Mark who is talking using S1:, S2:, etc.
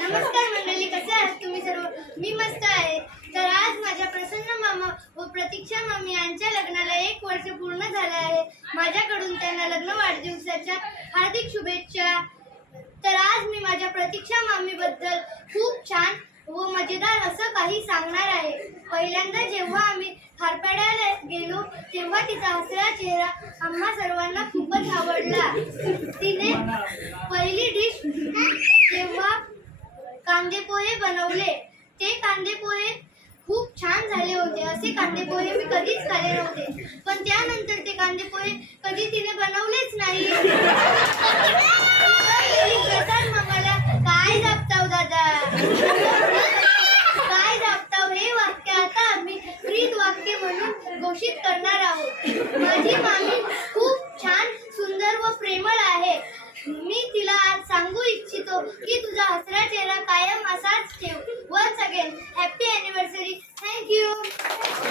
S1: नमस्कार मंडळी कसे आहात तुम्ही सर्व? मी मस्त आहे. तर आज माझ्या प्रसन्न मामा व प्रतीक्षा मामी यांच्या लग्नाला एक वर्ष पूर्ण झालं आहे. माझ्याकडून त्यांना लग्न वाढदिवसाच्या हार्दिक शुभेच्छा. तर आज मी माझ्या प्रतीक्षा मामीबद्दल खूप छान व मजेदार असं काही सांगणार आहे. पहिल्यांदा जेव्हा आम्ही खारपाड्याला गेलो तेव्हा तिचा हसरा चेहरा आम्हा सर्वांना खूपच आवडला. तिने पहिली डिश पोहे बनवले. ते कांदे पोहे खूप छान झाले होते. असे कांदे पोहे मी कधीच खाले नव्हते. पण त्यानंतर ते कांदे पोहे कधी तिने बनवलेच नाही. प्रसाद मामाला काय जापताव दादा? काय जापताव हे वाक्य आता आम्ही प्रीत वाक्य म्हणून घोषित करणार आहोत. माझी मामी खूप छान सुंदर व प्रेमळ आहे. मी तिला आज सांगू इच्छितो की तुझा हसरा चेहरा कायम Thank you.